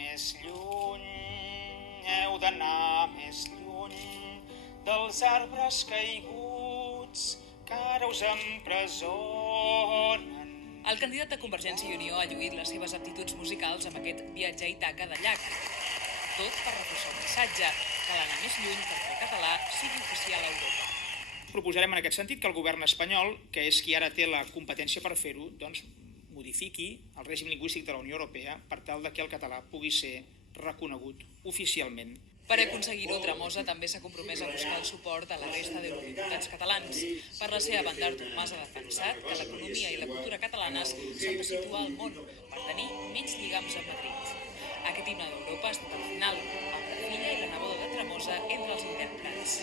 Més lluny, heu d'anar més lluny dels arbres caiguts que ara us empresonen. El candidat de Convergència i Unió ha lluït les seves aptituds musicals amb aquest viatge a Ítaca de Llac. Tot per reforçar el missatge, que l'anar més lluny perquè el català sigui oficial a Europa. Proposarem en aquest sentit que el govern espanyol, que és qui ara té la competència per fer-ho, doncs modifiqui el règim lingüístic de la Unió Europea per tal que el català pugui ser reconegut oficialment. Per aconseguir-ho, Tremosa també s'ha compromès a buscar el suport de la resta d'eurodiputats catalans. Per la seva banda, Artur Mas ha defensat que l'economia i la cultura catalanes s'han de situar al món per tenir menys lligams amb Madrid. Aquest himne d'Europa ha estat al final, amb la filla i la neboda de Tremosa entre els intèrprets.